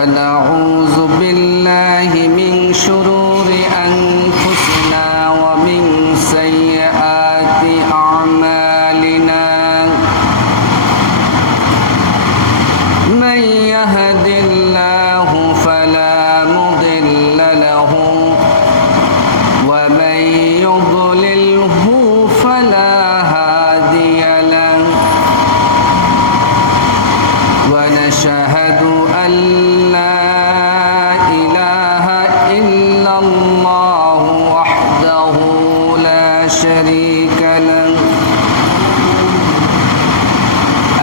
ونعوذ بالله من شرور أنفسنا ومن سيئات أعمالنا من يهد الله فلا مضل له ومن يضلله فلا هادي له ونشهد أن لا إله إلا الله وحده لا شريك له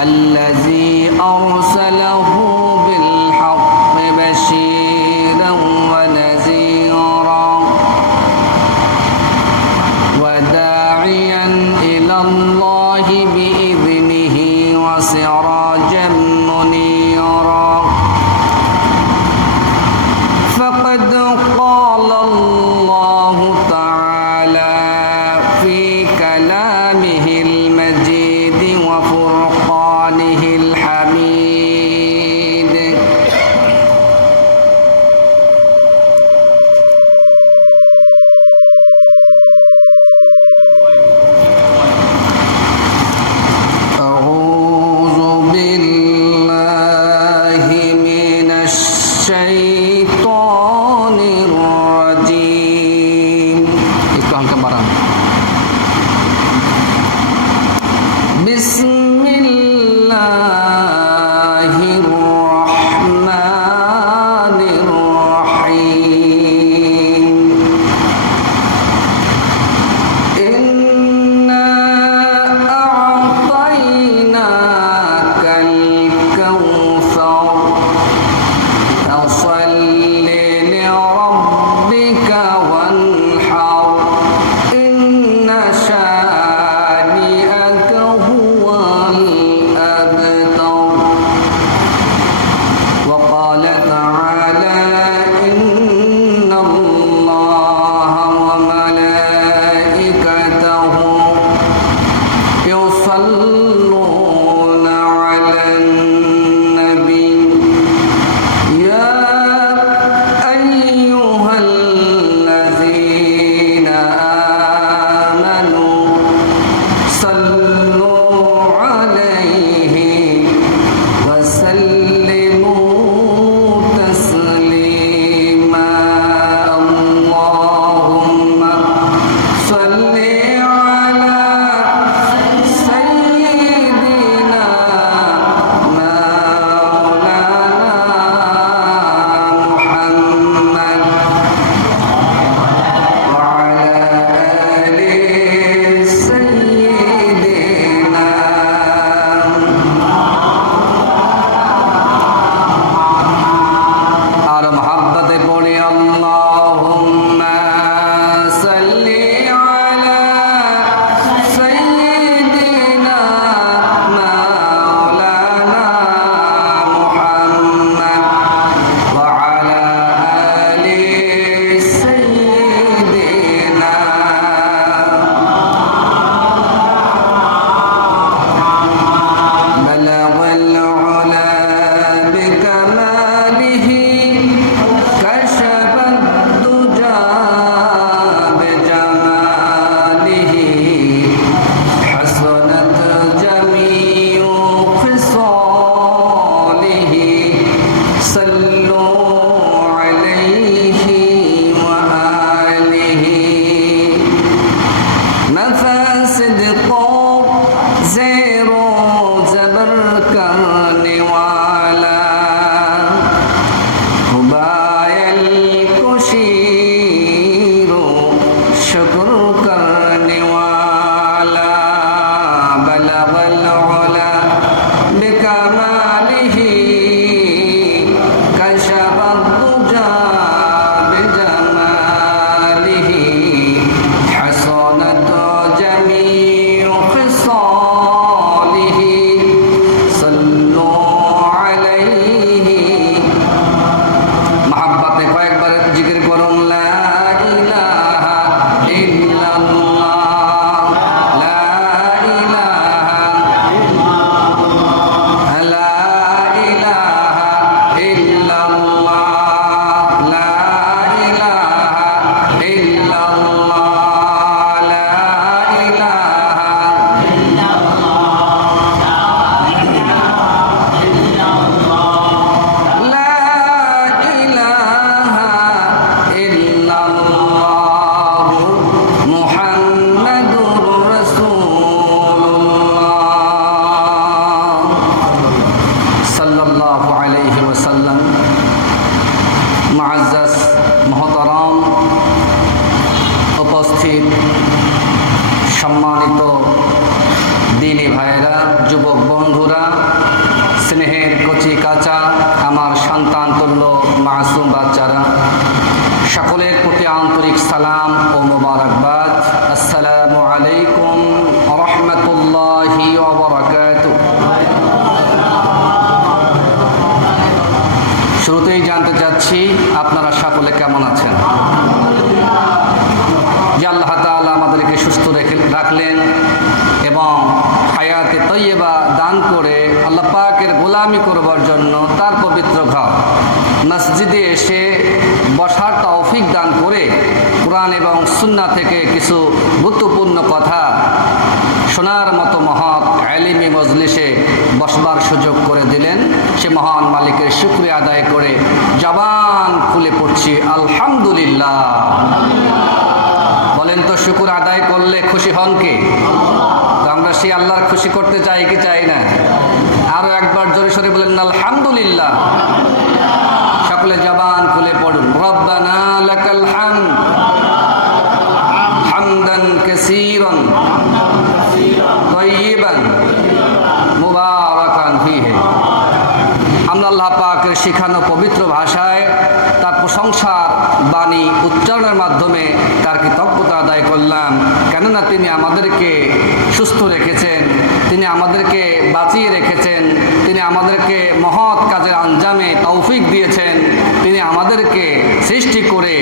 الذي أرسله بالحق بشيرا ونذيرا وداعيا إلى الله بإذنه وسراجا منيرا فقد قال الله تعالى في كلامه المجيد وفرقانه الحميد أعوذ بالله من الشيطان الرجيم بسم الله الرحمن الرحيم إنا أعطيناك الكوثر فصل لربك وانحر إن شانئك هو الأبتر وقال تعالى إن الله وملائكته يصلون على النبي يا أيها الذين آمنوا صلوا عليه وسلموا تسليما اللهم صل على سيدنا مولانا محمد وعلى آل سيدنا আর মহব্বতে পড়ি আল্লাহুম্মা সাল্লি আলা সাইয়্যিদিনা মাওলানা মুহাম্মদ ওয়া আলা আলি সাইয়্যিদিনা بلغ العلا بكماله كشف الدجى بجماله حسنت جميع خصاله صلوا عليه وآله مفاسد قوم زيرو زبر کرنے والا خبائل کشیرو شکر کرنے والا بلغ العلا بکمالہ کشف الدجى بجمالہ حسنت جميع خصاله ভাইয়েরা, যুবক বন্ধুরা, স্নেহের কচি কাঁচা আমার সন্তান তুল্য মাসুম বাচ্চারা, সকলের প্রতি আন্তরিক সালাম ও মোবারকবাদ। আসসালামু আলাইকুম ওয়া রাহমাতুল্লাহি ওয়া বারাকাতুহু। শুরুতেই জানতে চাচ্ছি আপনারা সকলে কেমন আছেন। যে আল্লাহ তাআলা আমাদেরকে সুস্থ রাখলেন এবং হায়াতে তৈয়বা দান করে আল্লাহ পাকের গোলামি করবার জন্য তার পবিত্র ঘর মসজিদে এসে বসার তৌফিক দান করে কোরআন এবং সুন্নাহ থেকে কিছু গুরুত্বপূর্ণ কথা শোনার মতো মহৎ ইলমি মজলিসে বসবার সুযোগ করে দিলেন। সে মহান মালিকের শুকরিয়া আদায় করে জবান খুলে পড়ছি আলহামদুলিল্লাহ। বলেন তো, শুকর আদায় করলে খুশি হন কে? তো আমরা সেই আল্লাহর খুশি করতে চাই কি চাই না? আরো একবার জোরে সরে বলেন আলহামদুলিল্লাহ। সকলে জবান খুলে পড়ুন, রব্বানা লাকাল হামদ হামদান কাসীরান তাইয়িবান মুবারাকান ফীহি। আমরা আল্লাহ পাকের শিখানো পবিত্র ভাষায় তার প্রশংসার বাণী উচ্চারণের মাধ্যমে তার কৃতজ্ঞতা আদায় করলাম। কেননা তিনি আমাদেরকে সুস্থ রেখেছেন, তিনি আমাদেরকে বাঁচিয়ে রেখেছেন, তিনি আমাদেরকে মহৎ কাজের আঞ্জামে তৌফিক দিয়েছেন, তিনি আমাদেরকে সৃষ্টি করে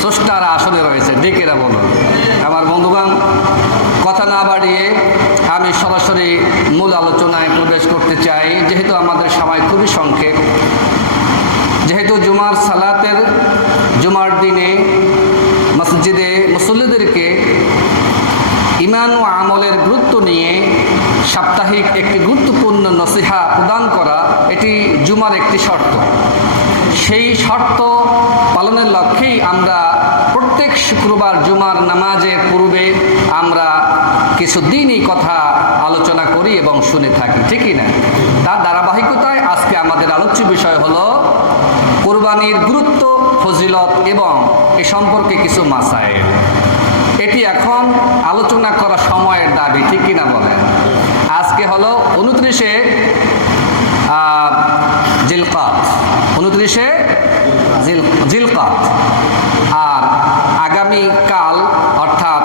স্রষ্টার আসনে রয়েছে। ডেকেরা বলুন। আমার বন্ধুগণ, কথা না বাড়িয়ে আমি সরাসরি মূল আলোচনায় প্রবেশ করতে চাই, যেহেতু আমাদের সময় খুবই সংক্ষেপ। যেহেতু জুমার দিনে মসজিদে মুসল্লিদেরকে ঈমান ও আমলের গুরুত্ব নিয়ে সাপ্তাহিক একটি গুরুত্বপূর্ণ নসিহা প্রদান করা এটি জুমার একটি শর্ত। সেই শর্ত পালনের লক্ষ্যেই আমরা প্রত্যেক শুক্রবার জুমার নামাজের পূর্বে আমরা কিছু দিনই কথা আলোচনা করি এবং শুনে থাকি, ঠিকই না? তার ধারাবাহিকতায় আজকে আমাদের আলোচ্য বিষয় হলো কোরবানির গুরুত্ব, ফজিলত এবং এ সম্পর্কে কিছু মাসাইল। এটি এখন আলোচনা করা সময়ের দাবি, ঠিক কিনা বলেন? আজকে হলো 29শে জিলকাত, আর আগামীকাল অর্থাৎ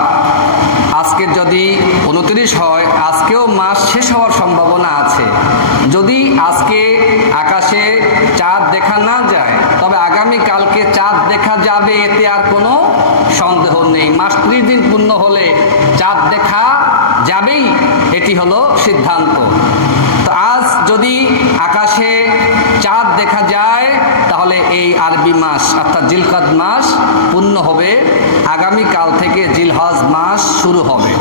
আজকে যদি 29 হয়, আজকেও মাস শেষ হওয়ার সম্ভাবনা আছে। যদি আজকে আকাশে চাঁদ দেখা না যায়, তবে আগামীকালকে চাঁদ দেখা যাবে, এতে আর কোনো সন্দেহ নেই। মাস 30 দিন পূর্ণ হলে চাঁদ দেখা যাবেই, এটি হলো সিদ্ধান্ত। তো আজ যদি আকাশে চাঁদ দেখা যায়, তাহলে এই আরবি মাস অর্থাৎ জিলকাদ মাস পূর্ণ হবে। আগামীকাল থেকে জিলহজ মাস শুরু হবে।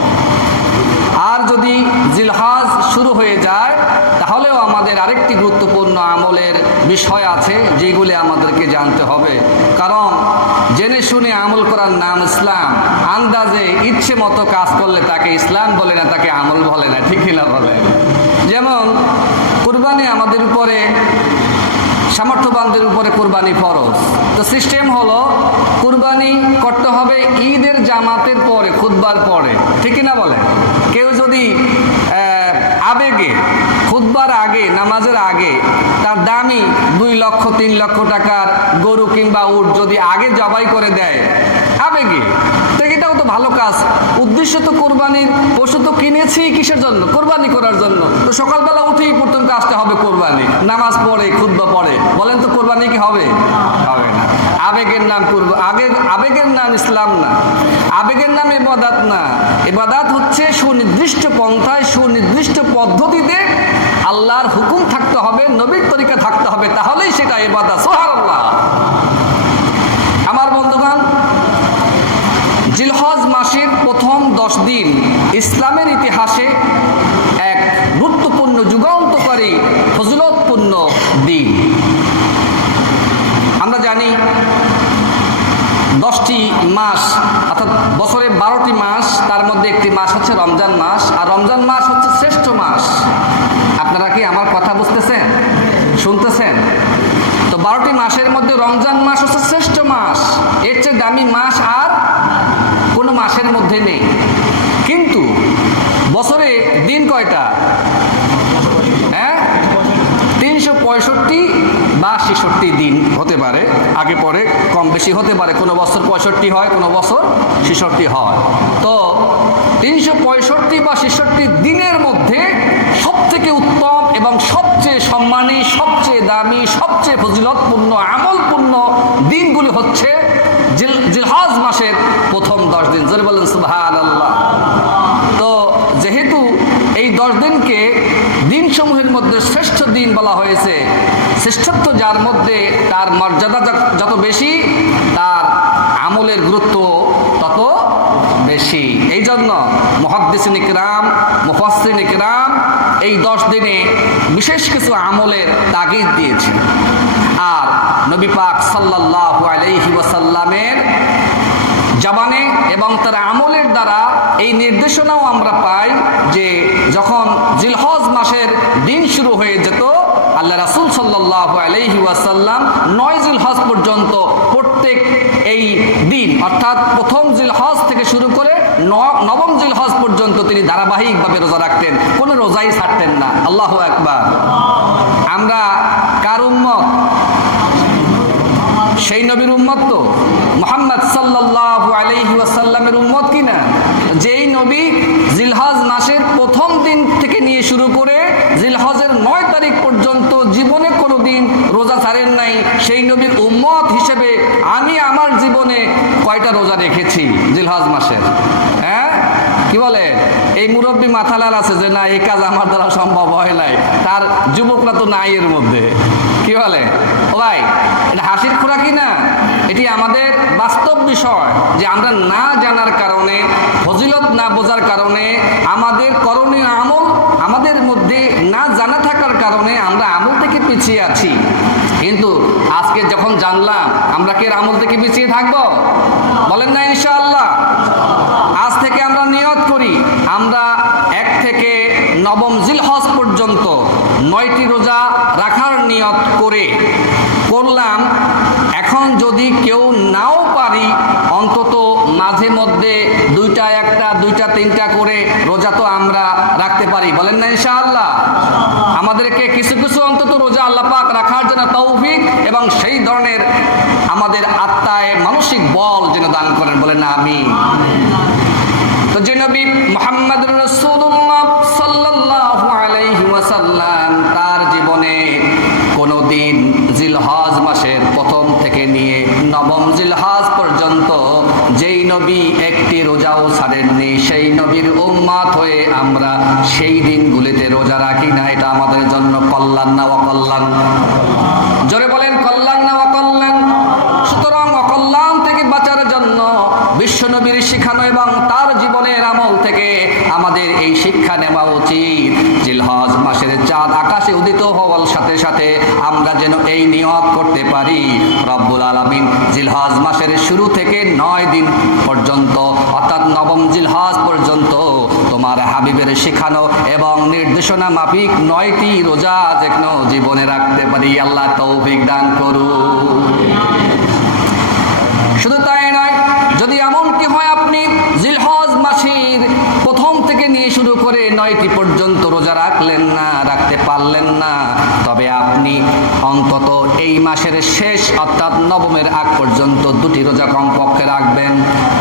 আর যদি জিলহজ শুরু হয়ে যায়, তাহলেও আমাদের আরেকটি গুরুত্বপূর্ণ আমলের বিষয় আছে, যেগুলি আমাদেরকে জানতে হবে। কারণ জেনে শুনে আমল করার নাম ইসলাম। আন্দাজে ইচ্ছে মতো কাজ করলে তাকে ইসলাম বলে না, তাকে আমল বলে না, ঠিক না বলে? যেমন কুরবানি আমাদের উপরে, সামর্থ্যবানদের উপরে কুরবানি ফরজ। তো সিস্টেম হলো কুরবানি করতে হবে ঈদের জামাতের পরে, খুতবার পরে, ঠিক না বলে? কেউ যদি আবেগে খুতবার আগে, নামাজের আগে তার দামি 2 লক্ষ 3 লক্ষ টাকার গরু কিংবা উট যদি আগে জবাই করে দেয় আবেগে, তো এটাও তো ভালো কাজ। উদ্দেশ্য তো কোরবানির পশু তো কিনেছি কিসের জন্য? কোরবানি করার জন্য। তো সকালবেলা উঠেই প্রথম কাজটা হবে কোরবানি, নামাজ পড়ে, খুতবা পড়ে। বলেন তো কোরবানি কি হবে? হবে না। আবেগের নাম আবেগের নাম ইসলাম না, আবেগের নাম ইবাদত না। ইবাদত হচ্ছে সুনির্দিষ্ট পন্থায়, সুনির্দিষ্ট পদ্ধতিতে আল্লাহর হুকুম থাকতে হবে, নবীর তরিকা থাকতে হবে, তাহলেই সেটা ইবাদত। সুবহানাল্লাহ। আমার বন্ধুগণ, জিলহজ মাসের প্রথম 10 দিন ইসলামের ইতিহাসে এক গুরুত্বপূর্ণ যুগান্তকারী ফজিলতপূর্ণ দিন। আমরা জানি 10টি মাস অর্থাৎ বছরে 12টি মাস, তার মধ্যে একটি মাস হচ্ছে রমজান মাস, আর রমজান মাস হচ্ছে শ্রেষ্ঠ মাস। আপনারা কি আমার কথা বুঝতেছেন, শুনতেছেন? তো 12টি মাসের মধ্যে রমজান মাস হচ্ছে শ্রেষ্ঠ মাস। এর চেয়ে দামি মাস আর কোনো মাসের মধ্যে নেই। কিন্তু বছরে দিন কয়টা? ৬৬ দিন হতে পারে, আগে পরে কম বেশি হতে পারে, কোনো বছর ৬৫ হয়, কোনো বছর ৬৬ হয়। তো ৩৬৫ বা ৬৬ দিনের মধ্যে সবথেকে উত্তম এবং সবচেয়ে সম্মানী, সবচেয়ে দামি, সবচেয়ে ফজিলতপূর্ণ, আমলপূর্ণ দিনগুলি হচ্ছে জিলহজ মাসের প্রথম 10 দিন। জোরে বলেন সুবহানাল্লাহ। তো যেহেতু এই 10 দিনকে দিনসমূহের মধ্যে শ্রেষ্ঠ দিন বলা হয়েছে, শ্রেষ্ঠত্ব যার মধ্যে তার মর্যাদা যত বেশি, তার আমলের গুরুত্ব তত বেশি। এই জন্য মুহাদ্দিসিন ইকরাম, মুফাসসিরিন ইকরাম এই 10 দিনে বিশেষ কিছু আমলের তাগিদ দিয়েছেন। আর নবী পাক সাল্লাল্লাহু আলাইহি ওয়াসাল্লামের জবানে এবং তার আমলের দ্বারা এই নির্দেশনাও আমরা পাই যে যখন জিলহজ মাসের দিন শুরু হয়ে যেত, আল্লাহ রাসূল সাল্লাল্লাহু আলাইহি ওয়াসাল্লাম 9 জিলহজ পর্যন্ত প্রত্যেক এই দিন অর্থাৎ প্রথম জিলহজ থেকে শুরু করে নবম জিলহজ পর্যন্ত তিনি ধারাবাহিকভাবে রোজা রাখতেন, কোনো রোজাই ছাড়তেন না। আল্লাহু আকবার। আমরা কার উম্মত? সেই নবীর উম্মত তো, মুহাম্মদ সাল্লাল্লাহু আলাইহি ওয়াসাল্লামের উম্মত কিনা? যেই নবী জিলহজ মাসের প্রথম দিন থেকে নিয়ে শুরু করে জিলহজের 9 তারিখ পর্যন্ত জীবনে কোনো দিন রোজা ছাড়েন নাই, সেই নবীর উম্মত হিসেবে আমি আমার জীবনে কয়টা রোজা রেখেছি জিলহজ মাসের? হ্যাঁ, কি বলে? এই মুরব্বী মাথালাল আছে যে না, এই কাজ আমার দ্বারা সম্ভব হয় নাই, তার যুবকরা তো নাই এর মধ্যে। কি বলে? ও ভাই, এটা হাসির খোরাকি না, এটি আমাদের বাস্তব বিষয় যে আমরা না জানার কারণে, ফজিলত না বোঝার কারণে, আমাদের করণীয় আমল আমাদের মধ্যে না জানা থাকার কারণে আমরা আমল থেকে পিছিয়ে আছি। কিন্তু আজকে যখন জানলাম, আমরা কি আমল থেকে পিছিয়ে থাকবো? বলেন না ইনশাআল্লাহ। আজ থেকে আমরা নিয়ত করি, আমরা 1 থেকে নবম জিলহজ পর্যন্ত 9টি রোজা রাখার নিয়ত করলাম। এখন যদি কেউ নাও পারি, অন্তত মাঝে মধ্যে 2টা 1টা 2টা 3টা করে রোজা তো আমরা রাখতে পারি। বলেন না ইনশাআল্লাহ। আমাদেরকে কিছু কিছু অন্তত রোজা আল্লাহ পাক রাখার জন্য তৌফিক এবং সেই ধরনের আমাদের আত্মায় মানসিক বল যেন দান করেন। বলেন না আমিন। তো যে নবী মুহাম্মদুর রাসূলুল্লাহ সাল্লাল্লাহু আলাইহি ওয়াসাল্লাম তার জীবনে কোনোদিন জিলহজ মাসের প্রথম থেকে নিয়ে নবম জিলহজ পর্যন্ত যেই নবী একটি রোজাও ছাড়েননি, সেই নবীর উম্মত হয়ে আমরা সেই দিনগুলিতে রোজা রাখি না, এটা আমাদের জন্য কল্যাণ না অকল্যাণ? জোরে বলেন কল্যাণ না অকল্যাণ? সুতরাং অকল্যাণ থেকে বাঁচার জন্য বিশ্বনবীর শিখানো এবং তার জীবনের আমল থেকে আমাদের এই শিক্ষা নেওয়া উচিত। জিলহজ মাসের চাঁদ আকাশে উদিত হওয়ার সাথে সাথে আমরা যেন এই নিয়ত করতে পারি, রব্বুল আলামিন জিলহজ মাসের শুরু থেকে 9 দিন পর্যন্ত অর্থাৎ নবম জিলহজ পর্যন্ত তোমার হাবিবের শিখানো এবং নির্দেশনা মাফিক 9টি রোজা যেন জীবনে রাখতে পারি। আল্লাহ তৌফিক দান করুন। শুধু তাই নয়, যদি এমনটি হয় আপনি জিলহজ মাসের প্রথম থেকে নিয়ে শুরু করে 9টি পর্যন্ত রোজা রাখতে পারলেন না, তবে আপনি অন্তত এই মাসের শেষ অর্থাৎ নবমের আগ পর্যন্ত 2টি রোজা কমপক্ষে রাখবেন।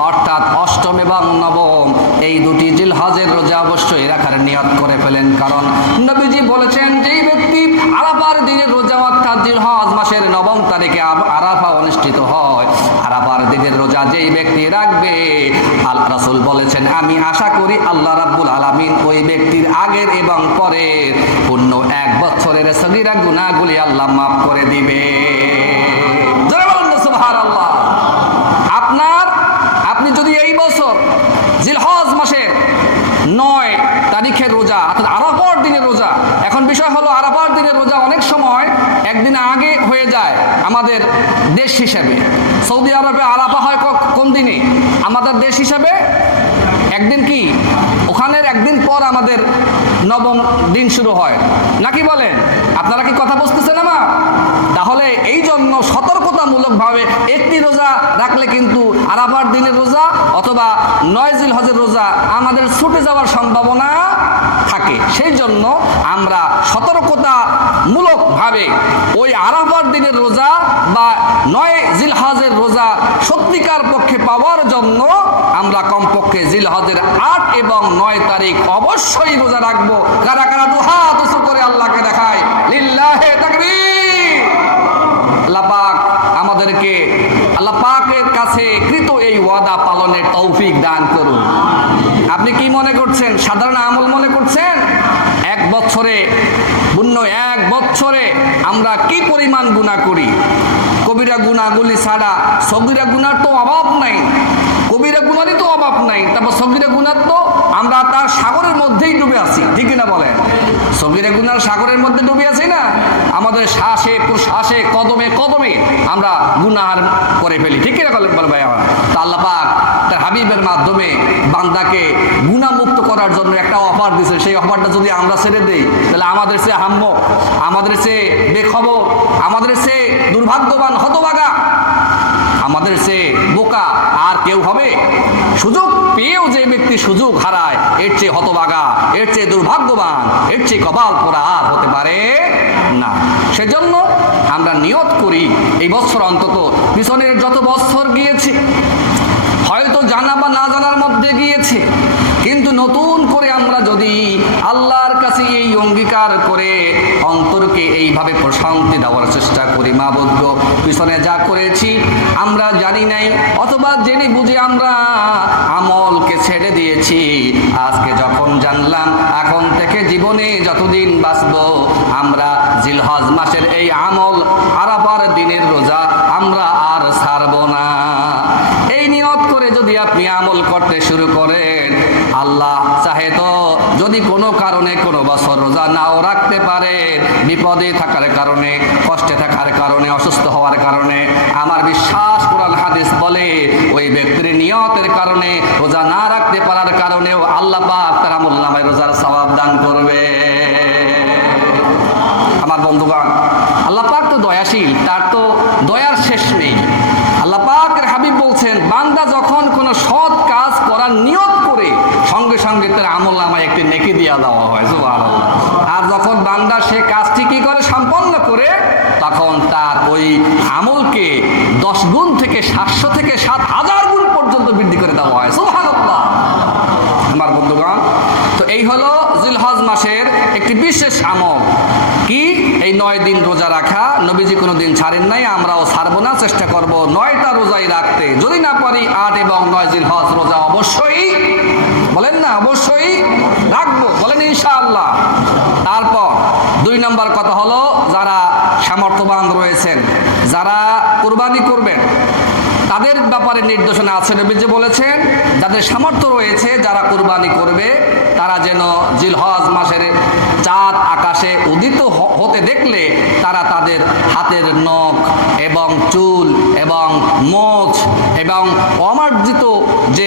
অর্থাৎ অষ্টম এবং নবম এই 2টি জিলহজের রোজা অবশ্যই রাখার নিয়ত করে ফেলেন। কারণ নবীজি বলেছেন, যেই ব্যক্তি আরাফার দিনের রোজা অর্থাৎ জিলহজ মাসের 9 তারিখে আরাফা অনুষ্ঠিত হয়, আরাফার দিনের রোজা যেই ব্যক্তি রাখবে, আল্লাহ রাসূল বলেছেন, আমি আশা করি আল্লাহ রাব্বুল আলামিন ওই ব্যক্তির আগের এবং পরের পূর্ণ 1 বছরের সগীরা গুনাহগুলি আল্লাহ মাফ করে দিবে। জোরে বলুন সুবহানাল্লাহ। আপনি যদি এই বছর জিলহজ মাসের 9 তারিখের রোজা অর্থাৎ আরাফার দিনের রোজা, এখন বিষয় হলো আরাফার দিনের রোজা অনেক সময় একদিন আগে হয়ে যায় আমাদের দেশ হিসেবে। সৌদি আরবে আরাফা হয় কোন দিনে? আমাদের দেশ হিসেবে একদিন, কি ওখানের একদিন পর আমাদের নবম দিন শুরু হয় নাকি? বলেন, আপনারা কি কথা বুঝতেছেন আমার? তাহলে এই জন্য সতর্কতামূলকভাবে একটি রোজা রাখলে কিন্তু আরাফার দিনের রোজা অথবা 9 জিলহজের রোজা আমাদের ছুটে যাওয়ার সম্ভাবনা থাকে। সেই জন্য আমরা সতর্কতামূলকভাবে ভাবে ওই আরাফার দিনের রোজা বা 9 জিলহজের রোজা সত্যিকার পক্ষে পাওয়ার জন্য আমরা কমপক্ষে জিলহজের 8 এবং 9 তারিখ অবশ্যই রোজা রাখবো। কারা কারা দুহাত উঁচু করে আল্লাহকে দেখায় লিল্লাহে তাকবীর। আল্লাহ পাক আমাদেরকে আল্লাহ পাকের কাছে কৃত এই ওয়াদা পালনের তৌফিক দান করুন। আপনি কি মনে করছেন? সাধারণ আমল মনে করছেন? এক বছরে আমরা কি পরিমাণ গুনাহ করি। কবিরা গুনাহগুলি ছাড়া সগীরা গুনার তো অভাব নাই, কবিরা গুনারই তো অভাব নাই। তারপর সগীরা গুনার তো আমরা তার সাগরের মধ্যেই ডুবে আছি, ঠিক না বলেন? সগীরা গুনার সাগরের মধ্যে ডুবে আছি না? আমাদের শ্বাসে প্রশ্বাসে কদমে কদমে আমরা গুনাহ করে ফেলি, ঠিক না বলে ভাই আমার? তা আল্লাহ পাক তার হাবিবের মাধ্যমে বান্দাকে গুনাহমুক্ত করার জন্য একটা অফার দিয়েছে। সেই অফারটা যদি আমরা ছেড়ে দেই তাহলে আমাদের সে হাম্য, আমাদের সে বেখবর, আমাদের সে দুর্ভাগ্যবান হতভাগা, আমাদের সে বোকা আর কেউ হবে? সুযোগ পেয়েও যে ব্যক্তি সুযোগ হারায় এর চেয়ে হতভাগা, এর চেয়ে দুর্ভাগ্যবান, এর চেয়ে কপাল পোড়া আর হতে পারে না। সেজন্য আমরা নিয়ত করি এই বছর অন্তত, পিছনের যত বছর গিয়েছে হয়তো জানা বা না জানার মধ্যে গিয়েছে, কিন্তু নতুন করে আমরা যদি আল্লাহর কাছে এই অঙ্গীকার করে অন্তরকে এইভাবে প্রশান্তি দেওয়ার চেষ্টা করি, মাবুদ গো পিছনে যা করেছি আমরা জানি নাই অথবা জেনে বুঝে আমরা আমলকে ছেড়ে দিয়েছি, আজকে যখন জানলাম এখন থেকে জীবনে যতদিন বাঁচব আমরা জিলহজ মাসের এই আমল আরাফার দিনের রোজা আমরা আর ছাড়ব না। এই নিয়ত করে যদি আপনি আমল করতে শুরু করেন, আল্লাহ চাহে তো যদি কোনো কারণে কোনো বছর রোজা নাও রাখতে পারে, বিপদে থাকার কারণে, কষ্টে থাকার কারণে, অসুস্থ হওয়ার কারণে, আমার বিশ্বাস কোরআন হাদিস বলে ওই ব্যক্তির নিয়তের কারণে, রোজা না রাখতে পারার কারণেও আল্লাহ পাক তার আমলনামায় রোজার সওয়াব দান করবে। আমার বন্ধুগণ, আল্লাহ পাক তো দয়াশীল, তার তো দয়ার শেষ নেই। আল্লাহ পাকের হাবিব বলছেন, বান্দা যখন কোনো সৎ কাজ করার নিয়ত করে সঙ্গে সঙ্গে তার আমলনামায় একটি নেকি দিয়া দেওয়া হয়, সুবহানাল্লাহ। আর যখন বান্দা সে কাজটি কি করে সম্পন্ন করে, তখন তার ওই আমলকে 10 গুণ থেকে 700 থেকে 7000 গুণ পর্যন্ত বৃদ্ধি করে দেওয়া হয়, সুবহানাল্লাহ। আমার বন্ধুগণ, তো এই হলো জিলহজ মাসের একটি বিশেষ আমল। কি? এই 9 দিন রোজা রাখা। নবীজি কোনো দিন ছাড়েন নাই, আমরাও ছাড়বো না, চেষ্টা করব 9টা রোজাই রাখতে। যদি না পারি 8 এবং 9 জিলহজ রোজা অবশ্যই, বলেন না, অবশ্যই রাখবো, বলেন ইনশাআল্লাহ। তারপর 2 নম্বর কথা হলো, যারা সামর্থ্যবান রয়েছেন, যারা কুরবানি করবেন, তাদের ব্যাপারে নির্দেশনা আছে। নবীজি বলেছেন যাদের সামর্থ্য রয়েছে, যারা কুরবানি করবে, তারা যেন জিলহজ মাসের চাঁদ আকাশে উদিত হতে দেখলে তারা তাদের হাতের নখ এবং চুল এবং মোচ এবং অমার্জিত যে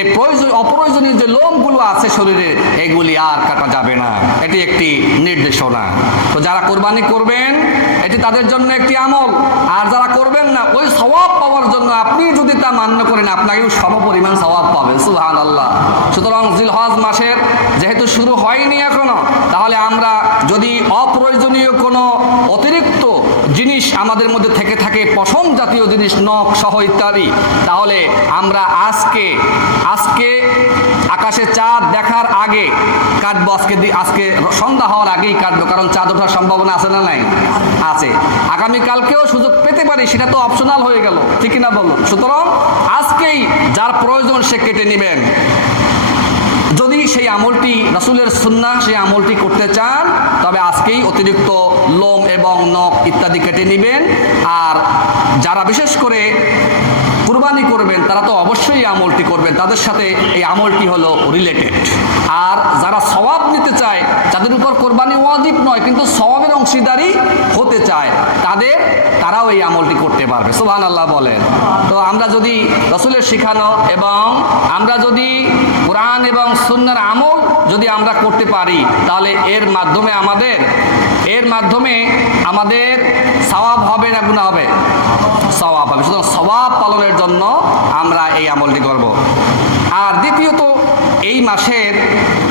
অপ্রয়োজনীয় যে লোমগুলো আছে শরীরে, এগুলি আর কাটা যাবে না। এটি একটি নির্দেশনা। তো যারা কুরবানি করবেন এটি তাদের জন্য একটি আমল, আর যারা করবেন না ওই সওয়াব পাওয়ার জন্য আপনি যদি তা মান্য করেন আপনাকেও সমপরিমাণ সওয়াব পাবেন, সুবহানাল্লাহ। সুতরাং জিলহজ মাসের যেহেতু শুরু হয়নি এখনো, তাহলে আমরা যদি অপ্রয়োজনীয় কোনো অতিরিক্ত জিনিস আমাদের মধ্যে থেকে থাকে, পশম জাতীয় জিনিস, নখ সহ ইত্যাদি, তাহলে আমরা আজকে আকাশে চাঁদ দেখার আগে কাটবো। আজকে সন্ধ্যা হওয়ার আগেই কাটবো, কারণ চাঁদ ওঠার সম্ভাবনা আছে না নাই? আছে। আগামীকালকেও সুযোগ পেতে পারি, সেটা তো অপশনাল হয়ে গেল, ঠিক না বলুন? সুতরাং আজকেই যার প্রয়োজন সে কেটে নেবেন। যদি সেই আমলটি রাসূলের সুন্নাহ, সেই আমলটি করতে চান, তবে আজকেই অতিরিক্ত লোম এবং নখ ইত্যাদি কেটে নেবেন। আর যারা বিশেষ করে কুরবানি করবেন তারা তো অবশ্যই আমলটি করবেন, তাদের সাথে এই আমলটি হলো রিলেটেড। আর যারা সওয়াব নিতে চায়, যাদের উপর কোরবানি ওয়াজিব নয় কিন্তু সওয়াবের অংশীদারি হতে চায়, তারাও এই আমলটি করতে পারবে, সুবহানাল্লাহ বলেন। তো আমরা যদি রাসূলের শিখানো এবং আমরা যদি কোরআন এবং সুন্নাহর আমল যদি আমরা করতে পারি, তাহলে এর মাধ্যমে আমাদের সওয়াব হবে না গুনাহ হবে? সওয়াব হবে। সুতরাং সওয়াব পালনের জন্য আমরা এই আমলটি করব। আর দ্বিতীয়ত, এই মাসের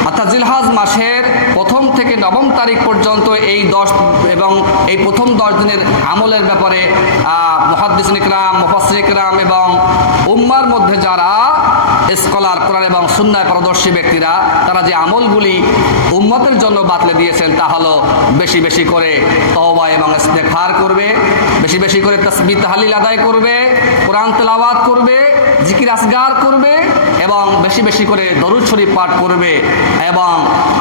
অর্থাৎ জিলহজ মাসের প্রথম থেকে নবম তারিখ পর্যন্ত এই 10 এবং এই প্রথম 10 দিনের আমলের ব্যাপারে মুহাদ্দিসিন ইকরাম, মুফাসসির ইকরাম এবং উম্মার মধ্যে যারা স্কলার, কোরআন এবং সুন্নাহয় পারদর্শী ব্যক্তিরা তারা যে আমলগুলি উম্মতের জন্য বাতলে দিয়েছেন তা হলো বেশি বেশি করে তওবা এবং ইস্তেগফার করবে, বেশি বেশি করে তাসবিহ তাহলিল আদায় করবে, কোরআন তেলাওয়াত করবে, জিকির আসগার করবে এবং বেশি বেশি করে দরুদ শরীফ পাঠ করবে এবং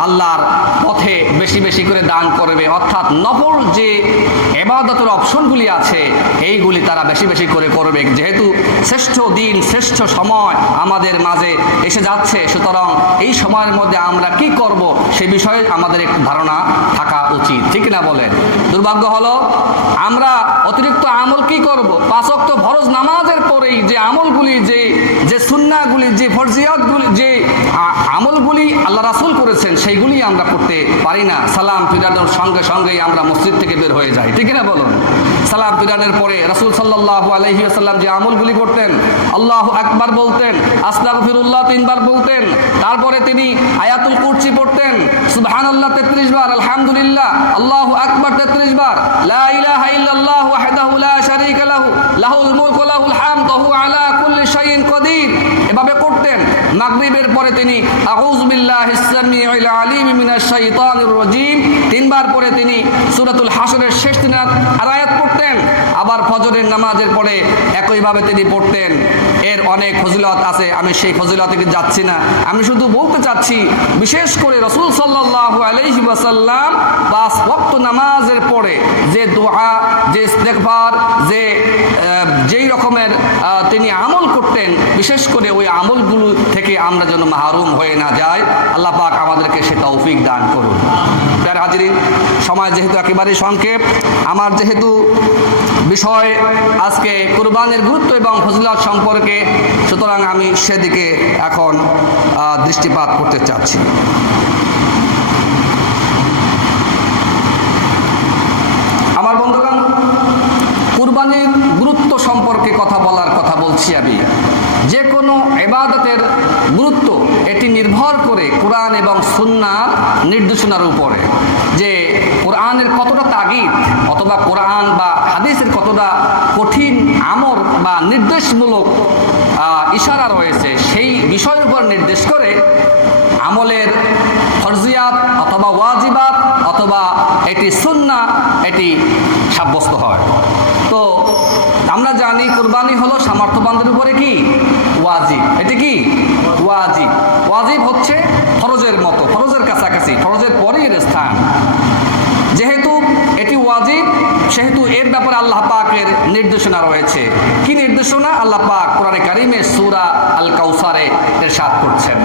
আল্লাহর পথে বেশি বেশি করে দান করবে। অর্থাৎ নফল যে ইবাদতের অপশনগুলি আছে এইগুলি তারা বেশি বেশি করে করবে। যেহেতু শ্রেষ্ঠ দিন, শ্রেষ্ঠ সময় আমাদের মাঝে এসে যাচ্ছে, সুতরাং এই সময়ের মধ্যে আমরা কি করব সে বিষয়ে আমাদের একটু ধারণা থাকা উচিত, ঠিক না বলেন? দুর্ভাগ্য হলো আমরা অতিরিক্ত আমল কি করব, 5 ওয়াক্ত ফরজ নামাজের পরেই যে আমলগুলি, যে সুন্নাহগুলি, যে ফরজিয়াতগুলি, যে আমলগুলি আল্লাহ রাসূল করেছেন সেইগুলি আমরা করতে পারি না। সালাম ফিরানোর সঙ্গে সঙ্গেই আমরা মসজিদ থেকে বের হয়ে যাই, ঠিক না বলুন? সালাম ফিরানোর পরে রাসূল সাল্লাল্লাহু আলাইহি ওয়াসাল্লাম যে আমলগুলি করতেন, আল্লাহু আকবার বলতেন, আস্তাগফিরুল্লাহ 3 বার বলতেন, তারপরে তিনি আয়াতুল কুরসি পড়তেন, সুবহানাল্লাহ 33 বার, আলহামদুলিল্লাহ, আল্লাহু আকবার 33 বার, লা ইলাহা ইল্লাল্লাহু ওয়াহদাহু লা শারীকা লাহু, লাহুল মুলকু ওয়া লাহুল হামদু ওয়া হুয়া আলা কুল্লি শাইইন কাদির, এভাবে করতেন। মাগরিবের পরে তিনি আউযু বিল্লাহিস সামিউল আলিম মিনাশ শাইতানির রাজীম 3 বার পরে তিনি সূরাতুল হাশরের শেষ 3 আয়াত পড়তেন। আবার ফজরের নামাজের পরে একইভাবে তিনি পড়তেন। এর অনেক ফজিলত আছে, আমি সেই ফজিলতে যাচ্ছি না, আমি শুধু বলতে চাচ্ছি বিশেষ করে রাসূল সাল্লাল্লাহু আলাইহি ওয়াসাল্লাম 5 ওয়াক্ত নামাজের পরে যে দোয়া, যে ইস্তেগফার, যেই রকমের তিনি আমল করতেন, বিশেষ করে ওই আমলগুলো থেকে আমরা যেন মাহরুম হয়ে না যাই। আল্লাহ পাক আমাদেরকে সে তৌফিক দান করুন। প্রিয় হাজিরিন, সময় যেহেতু একেবারেই সংক্ষেপ, আমার যেহেতু বিষয় আজকে কুরবানির গুরুত্ব এবং ফজিলত সম্পর্কে, সুতরাং আমি সেদিকে এখন দৃষ্টিপাত করতে চাচ্ছি। আমার বন্ধুগণ, কুরবানির গুরুত্ব সম্পর্কে কথা বলছি আমি। যে কোনো ইবাদতের গুরুত্ব এটি নির্ভর করে কোরআন এবং সুন্নাহর নির্দেশনার উপরে, যে কোরআনের কতটা তাগিদ অথবা কোরআন বা হাদিসের কতটা কঠিন আমর বা নির্দেশমূলক ইশারা রয়েছে, সেই বিষয়ের উপর নির্দেশ করে আমলের ফরজিয়াত অথবা ওয়াজিবাত অথবা এটি সুন্নাহ এটি সাব্যস্ত হয়। তো আমরা জানি কুরবানি হলো সামর্থ্যবানদের উপরে কি ওয়াজিব। এটি কি ওয়াজিব? ওয়াজিব হচ্ছে ফরজের মতো, ফরজের কাছাকাছি, ফরজের পরেই এর স্থান। যেহেতু এটি ওয়াজিব, সেহেতু এর ব্যাপারে আল্লাহ পাকের নির্দেশনা রয়েছে। কি নির্দেশনা? আল্লাহ পাক কোরআনে কারিমে সূরা আল কাউসারে ইরশাদ করছেন,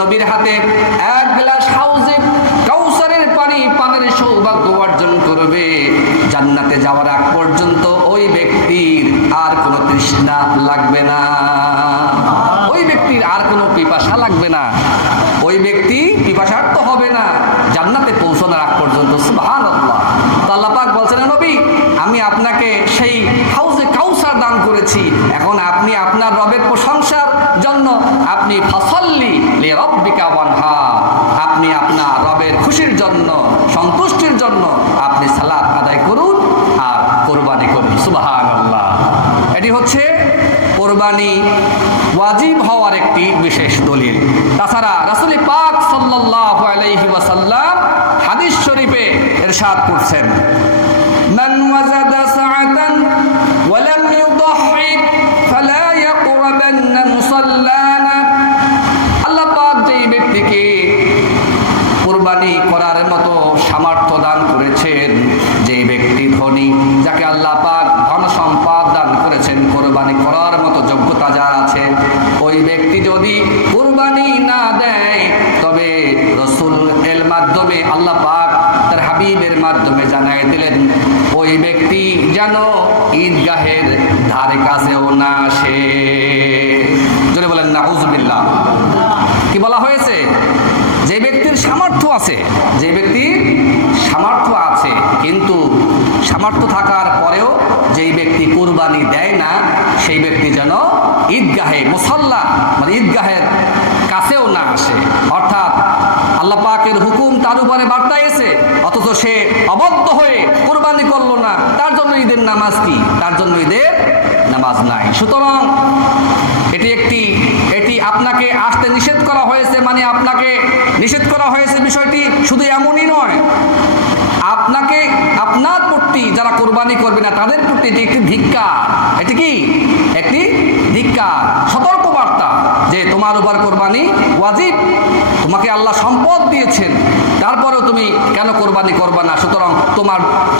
নবীর হাতে 1 গ্লাস হাউজে কাউসারের পানি পানের সৌভাগ্য অর্জন করবে, জান্নাতে যাওয়ার আগ পর্যন্ত ওই ব্যক্তির আর কোনো তৃষ্ণা লাগবে না, ওই ব্যক্তির আর কোনো পিপাসা লাগবে না, ওই ব্যক্তি পিপাসার্ত হবে না জান্নাতে পৌঁছানোর আগ পর্যন্ত। সুবহানাল্লাহ। তো আল্লাহ পাক বলছেন, নবী আমি আপনাকে সেই হাউজে কাউসার দান করেছি, এখন আপনি আপনার রবের প্রশংসার জন্য আপনি ফাসাল্লি লিরাব্বিকা ওয়ানহার, আপনি আপনার রবের খুশির জন্য, সন্তুষ্টির জন্য আপনি সালাত আদায় করুন আর কুরবানি করুন। সুবহানাল্লাহ। এটি হচ্ছে কুরবানি ওয়াজিব হওয়ার একটি বিশেষ দলিল। তাছাড়া রাসূল পাক সাল্লাল্লাহু আলাইহি ওয়াসাল্লাম হাদিস শরীফে ইরশাদ করছেন, মান ওয়াজাদা সাআতান ওয়া লাম ইউদহি ফালা ইয়াকরাবান্না মুসাল্লানা। আল্লাহ পাক যেই ব্যক্তিকে কুরবানি করার মতো সামর্থ্য দান করেছেন, যেই ব্যক্তি ধনী, যাকে আল্লাহ পাক কাছেও না আসে। জোরে বলেন নাউজুবিল্লাহ। কি বলা হয়েছে? যে ব্যক্তির সামর্থ্য আছে, যে ব্যক্তির সামর্থ্য আছে কিন্তু সামর্থ্য থাকার পরেও যেই ব্যক্তি কুরবানি দেয় না, সেই ব্যক্তি যেন ঈদগাহে মুসাল্লা মানে ঈদগাহের কাছেও না আসে। অর্থাৎ আল্লাহ পাকের হুকুম তার উপরে বার্তাইছে, অথচ সে অবদ্ধ হয়ে কুরবানি করলো না। তার জন্য ঈদের নামাজ কি? তার জন্য ঈদের নামাজ নাই। সুতরাং এটি আপনাকে আসতে নিষেধ করা হয়েছে, মানে আপনাকে নিষেধ করা হয়েছে বিষয়টি শুধু এমনই নয়, আপনাকে আপনার প্রতি যারা কোরবানি করবে না তাদের প্রতি এটি একটি ধিক্কার। এটি কি? একটি ধিক্কার, সতর্ক বার্তা যে তোমার উপর কোরবানি ওয়াজিব। তোমাকে আল্লাহ সম্পদ দিয়েছেন, তারপরেও তুমি কেন কোরবানি করবে না? সুতরাং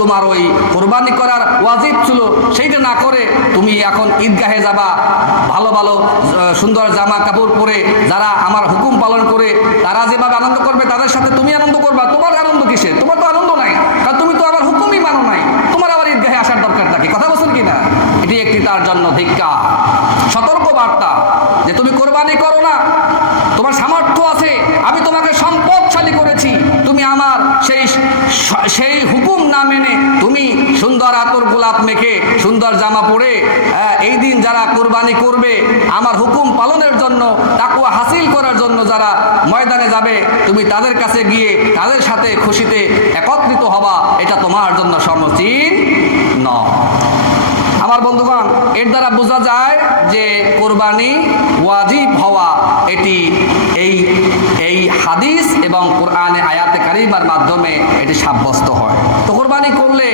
তোমার ওই কোরবানি করার ওয়াজিব ছিল, সেইটা না করে তুমি এখন ঈদগাহে যাবা, ভালো ভালো সুন্দর জামা কাপড় পরে যারা আমার হুকুম পালন করে তারা যেভাবে আনন্দ করবে তাদের সাথে তুমি আনন্দ করবা। তোমার আনন্দ কিসের? তোমার তো আনন্দ নাই, কারণ তুমি তো আমার হুকুমই মানো নাই। তোমার আবার ঈদগাহে আসার দরকার থাকে। কথা বলছেন কিনা? এটি একটি তার জন্য ধিক্কার, সতর্ক বার্তা যে তুমি কোরবানি করো না, তোমার সামর্থ্য আছে, আমি তোমাকে সম্পদশালী করেছি, তুমি আমার সেই হুকুম না মেনে তুমি সুন্দর আতর গোলাপ মেখে সুন্দর জামা পরে এই দিন যারা কোরবানি করবে আমার হুকুম পালনের জন্য, তাকওয়া হাসিল করার জন্য যারা ময়দানে যাবে, তুমি তাদের কাছে গিয়ে তাদের সাথে খুশিতে একত্রিত হবা, এটা তোমার জন্য সমীচীন নয়। আমার বন্ধুগণ, এর দ্বারা বোঝা যায় যে কোরবানি ওয়াজিব হওয়া এটি এই হাদিস এবং কোরআনে আয়াতে কারিমার মাধ্যমে এটি সাব্যস্ত হয়। তো কোরবানি করলে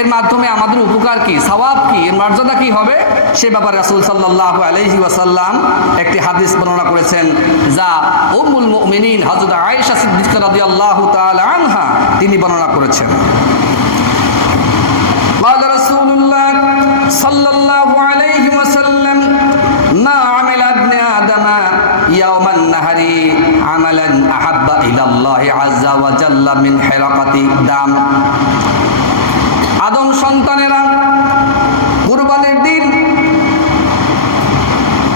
এর মাধ্যমে আমাদের উপকার কি, সওয়াব কি, এর মর্যাদা কি হবে, সে ব্যাপারে রাসূল সাল্লাল্লাহু আলাইহি ওয়াসাল্লাম একটি হাদিস বর্ণনা করেছেন, যা উম্মুল মুমিনিন হযরত আয়েশা সিদ্দিকা রাদিয়াল্লাহু তাআলা আনহা তিনি বর্ণনা করেছেন। قال رسول الله صلى الله عليه وسلم ما عمل ابن آدم يوم النهر عملا أحب إلى الله عز وجل من حلقة دم। আদম সন্তানেরা কুরবানির দিন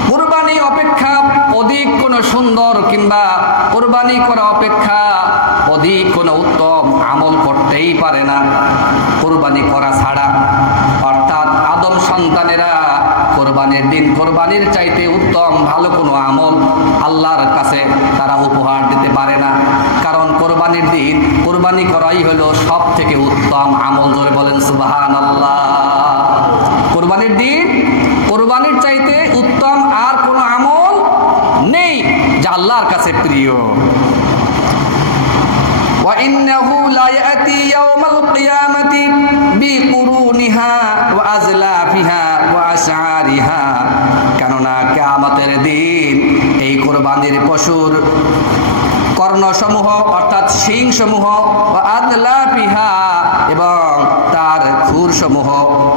কুরবানি অপেক্ষা অধিক কোন সুন্দর কিংবা কুরবানি করা অপেক্ষা অধিক কোন উত্তম আমল করতেই পারে না কুরবানি করা ছাড়া। অর্থাৎ আদম সন্তানেরা কোরবানির দিন কোরবানির চাইতে উত্তম ভালো কোনো আমল আল্লাহর কাছে তারা উপহার দিতে পারে না, কারণ কোরবানির দিন কোরবানি করাই হলো সব থেকে উত্তম আমল। জোরে বলেন সুবহানাল্লাহ। কোরবানির দিন কোরবানির চাইতে উত্তম আর কোনো আমল নেই যা আল্লাহর কাছে প্রিয়। وإنه لا يأتي يوم القيامة بقرونها وأزلافها وأشعارها। কেননা কিয়ামতের দিন এই কোরবানির পশুর কর্ণসমূহ অর্থাৎ শিংসমূহ ওয়া আদলাফিহা এবং তার খুরসমূহ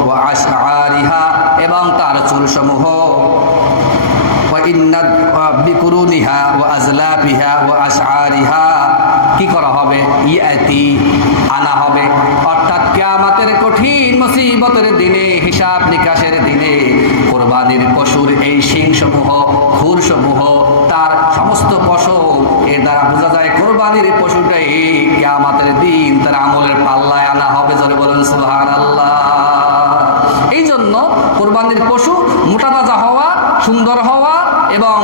ওয়া আশআরিহা এবং তার চুলসমূহ ওয়া ইন্নাদ বিকুরুনিহা ওয়া আজলাফিহা ওয়া আশআরিহা কি করা হবে? ইয়াতি আনা হবে। অর্থাৎ কিয়ামতের কঠিন মুসিবতের দিনে, হিসাব নিকাশের দিনে কোরবানির পশুর এই শিংসমূহ খুরসমূহ তার সমস্ত পশম, এর দ্বারা বোঝা যায় কোরবানির পশুটাই কিয়ামতের দিন তার আমলের পাল্লায় আনা হবে। জোরে বলেন সুবহানাল্লাহ। এই জন্য কোরবানির পশু মোটা তাজা হওয়া, সুন্দর হওয়া এবং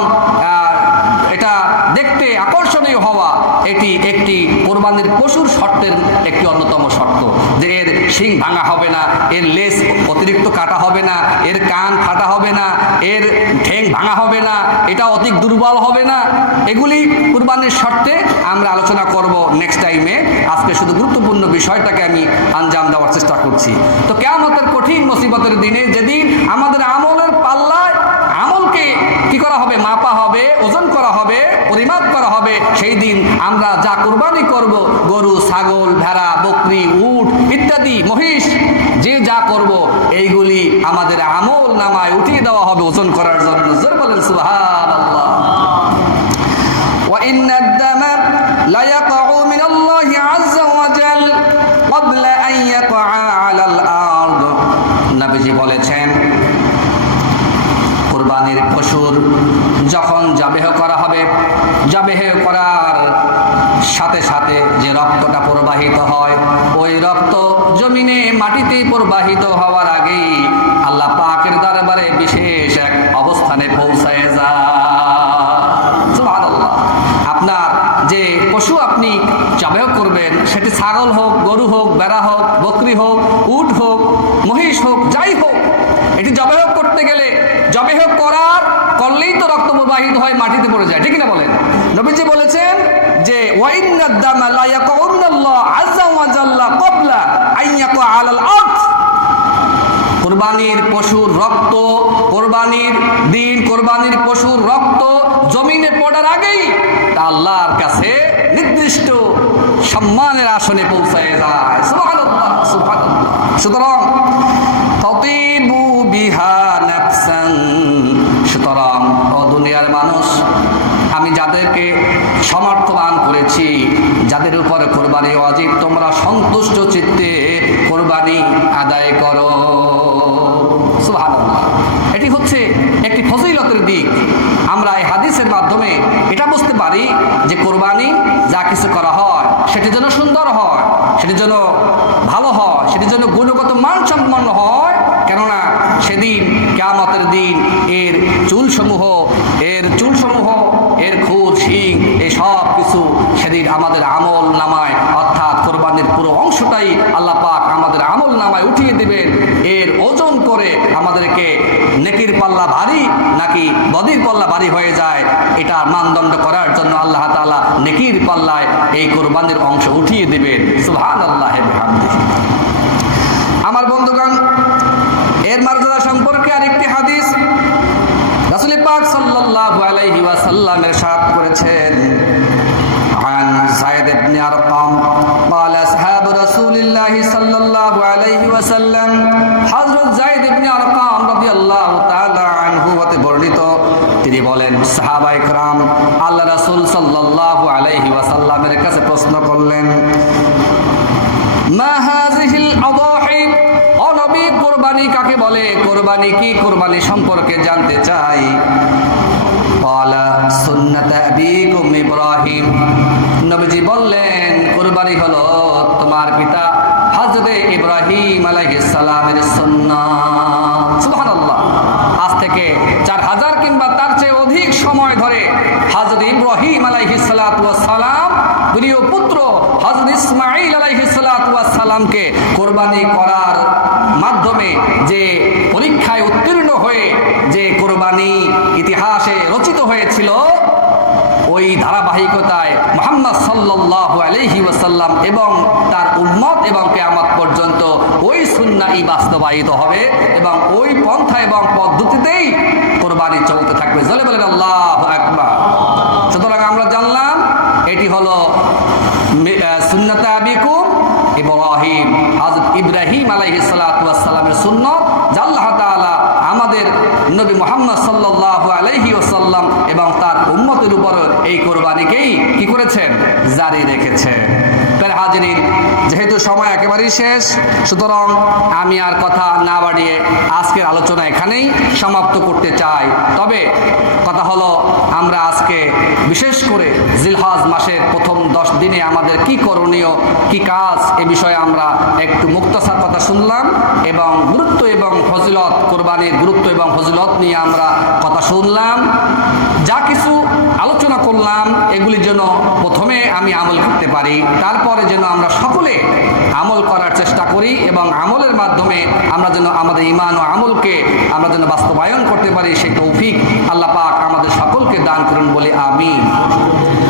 এটা দেখতে আকর্ষণীয় হওয়া এটি একটি কোরবানির পশুর শর্তের একটি অন্যতম শর্ত, যে এর শিং ভাঙা হবে না, এর লেজ অতিরিক্ত কাটা হবে না, এর কান ফাটা হবে না, এর ঠ্যাং ভাঙা হবে না, এটা অধিক দুর্বল হবে না। এগুলি কোরবানির শর্তে আমরা আলোচনা করব নেক্সট টাইমে। আজকে শুধু গুরুত্বপূর্ণ বিষয়টাকে আমি আঞ্জাম দেওয়ার চেষ্টা করছি। তো কিয়ামতের কঠিন মুসিবতের দিনে যেদিন আমাদের আমলের পাল্লায় আমলকে কি করা হবে? মাপা হবে, ওজন করা হবে, পরিমাপ করা হবে। সেই দিন আমরা যা কোরবানি করব, গরু, ছাগল, ভেড়া, বকরি, উট ইত্যাদি, মহিষ, যে যা করব এইগুলি আমাদের আমল নামায় উঠিয়ে দেওয়া হবে ওজন করার জন্য। জোরে বলেন সুবহানাল্লাহ। ওয়া ইন্নাদ দামা লা ইয়াকাউ মিনাল্লাহি আযজা ওয়া জাল ক্বাবলা আন ইয়াকা আলাল আরদ। নবীজি বলেছেন পশুর যখন জবেহ করা হবে, জবেহ করার সাথে সাথে যে রক্তটা প্রবাহিত হয়, ওই রক্ত জমিনে মাটিতে প্রবাহিত হওয়ার আগেই আল্লাহ পাকের দরবারে বিশেষ এক অবস্থানে পৌঁছায় যায়। সুবহানাল্লাহ। আপনার যে পশু আপনি জবেহ করবেন, সেটি ছাগল হোক, গরু হোক, ভেড়া হোক, বকরি হোক, উট হোক, মহিষ হোক, যাই হোক, এটি জবেহ করতে গেলে জবেহ করলেই তো রক্ত প্রবাহিত হয়, মাটিতে পড়ে যায়, ঠিক না বলেন? নবীজি বলেছেন যে ওয়াইন্নাদ দামা লা ইয়াকুন্নাল্লাহ আযজা ওয়া জাল্লা ক্বাবলা আন ইয়াকা আলাল আরদ। কুরবানির পশুর রক্ত, কুরবানির দিন কুরবানির পশুর রক্ত জমিনে পড়ার আগেই তা আল্লাহর কাছে নির্দিষ্ট সম্মানের আসনে পৌঁছায় যায়। সুবহানাল্লাহ, সুবহানাল্লাহ। সুতরাং তাতিবু বিহা নাফসান, সুতরাং ও দুনিয়ার মানুষ, আমি যাদেরকে সমর্থবান করেছি, যাদের উপর কোরবানি ওয়াজিব, তোমরা সন্তুষ্ট চিত্তে কোরবানি আদায় করো। সুবহানাল্লাহ। এটি হচ্ছে একটি ফজিলতের দিক। আমরা এই হাদিসের মাধ্যমে এটা বুঝতে পারি যে কোরবানি যা কিছু করা হয় সেটি যেন সুন্দর হয়, সেটি যেন ভালো হয়, সেটি যেন গুণগত মানসম্পন্ন হয়। কেননা সেদিন কিয়ামতের দিন এর চুলসমূহ, এর খুর, শিং, এই সব কিছু সেদিন আমাদের আমল নামায়, অর্থাৎ কোরবানির পুরো অংশটাই আল্লাহ পাক আমাদের আমল নামায় উঠিয়ে দেবেন। এর ওজন করে আমাদেরকে নেকির পাল্লা ভারী নাকি বদির পাল্লা ভারী হয়ে যায়, এটা মানদণ্ড করার জন্য আল্লাহ তাআলা নেকির পাল্লায় এই কোরবানির অংশ উঠিয়ে দেবেন। সুবহানাল্লাহ ওয়া বিহামদিহি। আমার বন্ধুগণ, এর মর্যাদা সম্পর্কে আরেকটি হাদিস রাসূল পাক সাল্লাল্লাহু আলাইহি ওয়াসাল্লাম ইরশাদ করেছেন, আন যায়েদ ইবনে আরকাম قال اصحاب رسول الله صلى الله عليه وسلم, হযরত যায়েদ ইবনে আরকাম রাদিয়াল্লাহু তাআলা আনহু হতে বর্ণিত, তিনি বলেন, সাহাবায়ে কেরাম আল্লাহ রাসূল সাল্লাল্লাহু আলাইহি ওয়াসাল্লামের কাছে প্রশ্ন করলেন, মা হাযিহিল আদাহি, ও নবী, কুরবানি কাকে বলে? কুরবানি কি? কুরবানি সম্পর্কে জানতে চাই। ক্বালা সুন্নাত আবিকুম ইব্রাহিম, নবীজি বললেন, কুরবানি হলো তোমার পিতা হযরত ইব্রাহিম আলাইহিস সালামের সুন্নাত। সুবহানাল্লাহ। আজ থেকে 4000 কিংবা তার চেয়ে অধিক সময় ধরে হযরত ইব্রাহিম আলাইহিস সালাতু ওয়াস সালাম প্রিয় পুত্র হযরত ইসমাঈল আলাইহিস সালাতু ওয়াস সালামকে কুরবানি করার মাধ্যমে যে পরীক্ষায় উত্তীর্ণ হয়ে যে কুরবানি ইতিহাসে রচিত হয়েছিল, ওই ধারাবাহিকতায় মুহাম্মদ সাল্লাল্লাহু আলাইহি ওয়াসাল্লাম এবং তার উম্মত এবং কিয়ামত পর্যন্ত ওই সুন্নাহই বাস্তবায়িত হবে এবং ওই পন্থা এবং পদ্ধতিতেই কুরবানি চলতে থাকবে। জোরে বলেন আল্লাহু আকবার। সুতরাং আমরা জানলাম এটি হলো সুন্নাত আবিকুম ইব্রাহিম, হযরত ইব্রাহিম আলাইহিস সালাতু ওয়াস সালামের সুন্নাত, যা আল্লাহ তাআলা আমাদের নবী মুহাম্মদ সাল্লাল্লাহু আলাইহি ওয়াসাল্লাম এবং তার উম্মতের উপর এই কোরবানিকেই কি করেছেন? জারি রেখেছেন। প্রিয় হাজিরিন, যেহেতু সময় একেবারেই শেষ, সুতরাং আমি আর কথা না বাড়িয়ে আজকের আলোচনা এখানেই সমাপ্ত করতে চাই। তবে কথা হলো, আমরা আজকে বিশেষ করে জিলহজ মাসের প্রথম 10 দিনে আমাদের কি করণীয়, কি কাজ, এ বিষয়ে আমরা একটু মুক্তাসার কথা শুনলাম এবং গুরুত্ব এবং ফজিলত, কোরবানির গুরুত্ব এবং ফজিলত নিয়ে আমরা কথা শুনলাম। যা কিছু আলোচনা করলাম এগুলির জন্য প্রথমে আমি আমল করতে পারি, তারপরে যেন আমরা সকলে আমল করার চেষ্টা করি এবং আমলের মাধ্যমে আমরা যেন আমাদের ঈমান ও আমলকে আমরা যেন বাস্তবায়ন করতে পারি, সেই তৌফিক আল্লাহ পাক আমাদের সকলকে দান করুন বলে আমিন।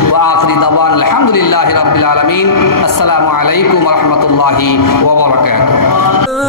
ওয়া আখিরি দাওয়ানা আলহামদুলিল্লাহি রাব্বিল আলামিন। আসসালামু আলাইকুম ওয়া রাহমাতুল্লাহি ওয়া বারাকাতুহু।